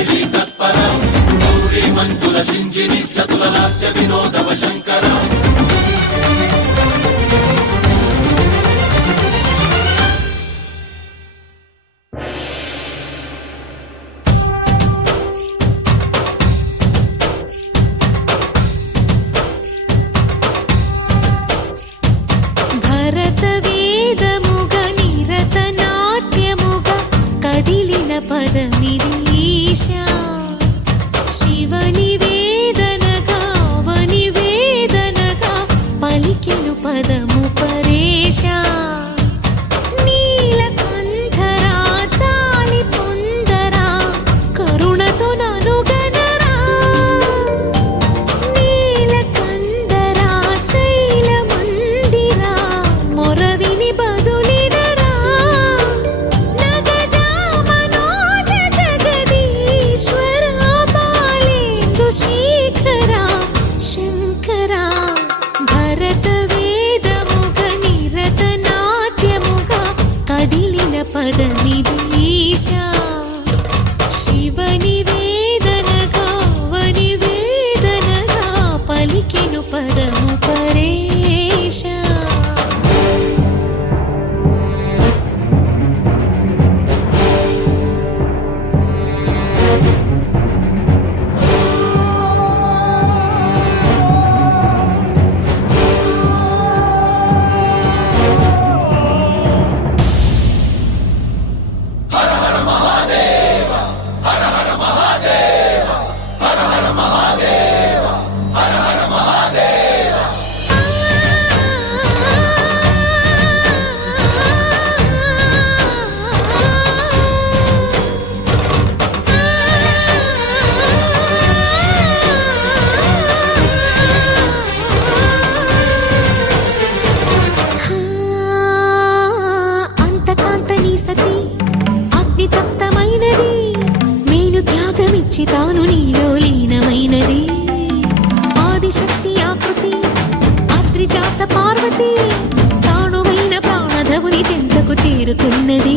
కేళి తత్పర గౌరీ మంజుల సింజిని చతుల లాస్య వినోదవ శంకర పదమిదీశా శివని వేదనగా వని వేదనగా పలికెను పదము పరేశా నీలకంఠరా చాలి పొందరా కరుణతో ననుగనరా నీలకందరా శైల మందిరా మొరవిని బదులిడరా శేఖరా శంకరా భరత వేదముగ నిరత నాట్యముగా కదిలిన పదమిదీశా శివని వేదనగా వని వేదనగా పలికెను పదము పరేశా తాను నీలో లీనమైనది ఆదిశక్తి ఆకృతి అద్రిజాత పార్వతి తానువైన ప్రాణధవుని చెంతకు చేరుతున్నది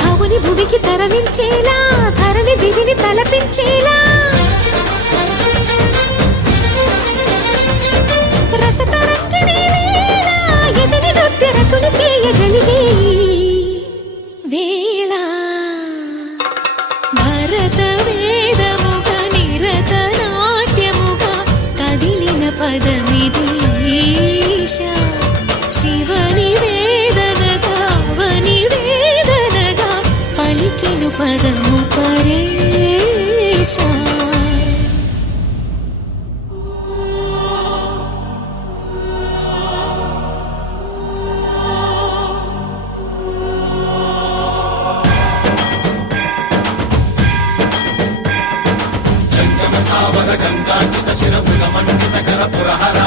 భవుని భువికి తరలించేలా ధరణి దివిని తలపించేలా రతులు చేయగలిగే వేళ భరత వేదముగ నిరత నాట్యముగా కదిలిన పదమిదీశా శివని వేదనగా వని వేదనగా పలికెను పదము పరేశా గంగాచిత శిరముల మండిత కర పురహర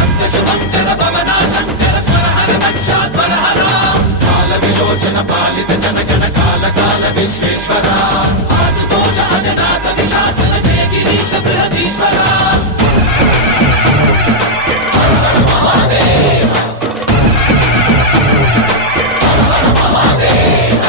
అంతశుభంకర భవనా శంకర స్వరహర దక్షాధ్వరహర కాల విలోచన పాలిత జనగణ కాల కాల విశ్వేశ్వర ఆశుతోష అజనాశ విశాసన జయ గిరీశ బృహదీశ్వర హర హర మహాదేవ హర హర మహాదేవ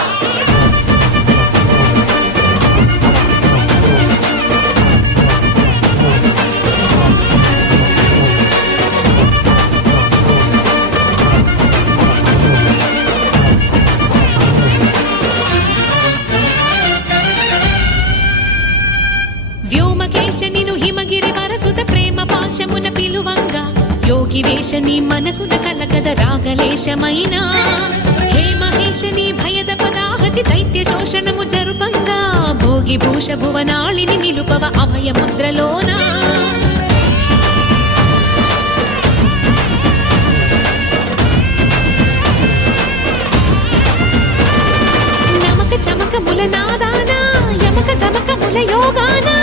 నిను హిమగిరి వరసుద ప్రేమ పాశమున పిలువంగా యోగి వేషని మనసున కలకద రాగలేశమైనా హే మహేశని భయద పదాహతి దైత్య శోషణము జరుపంగా భోగి భూష భువనాళిని నిలుపవ అభయ ముద్రలోనా నమక చమక ముల నాదానా యమక గమక ముల యోగానా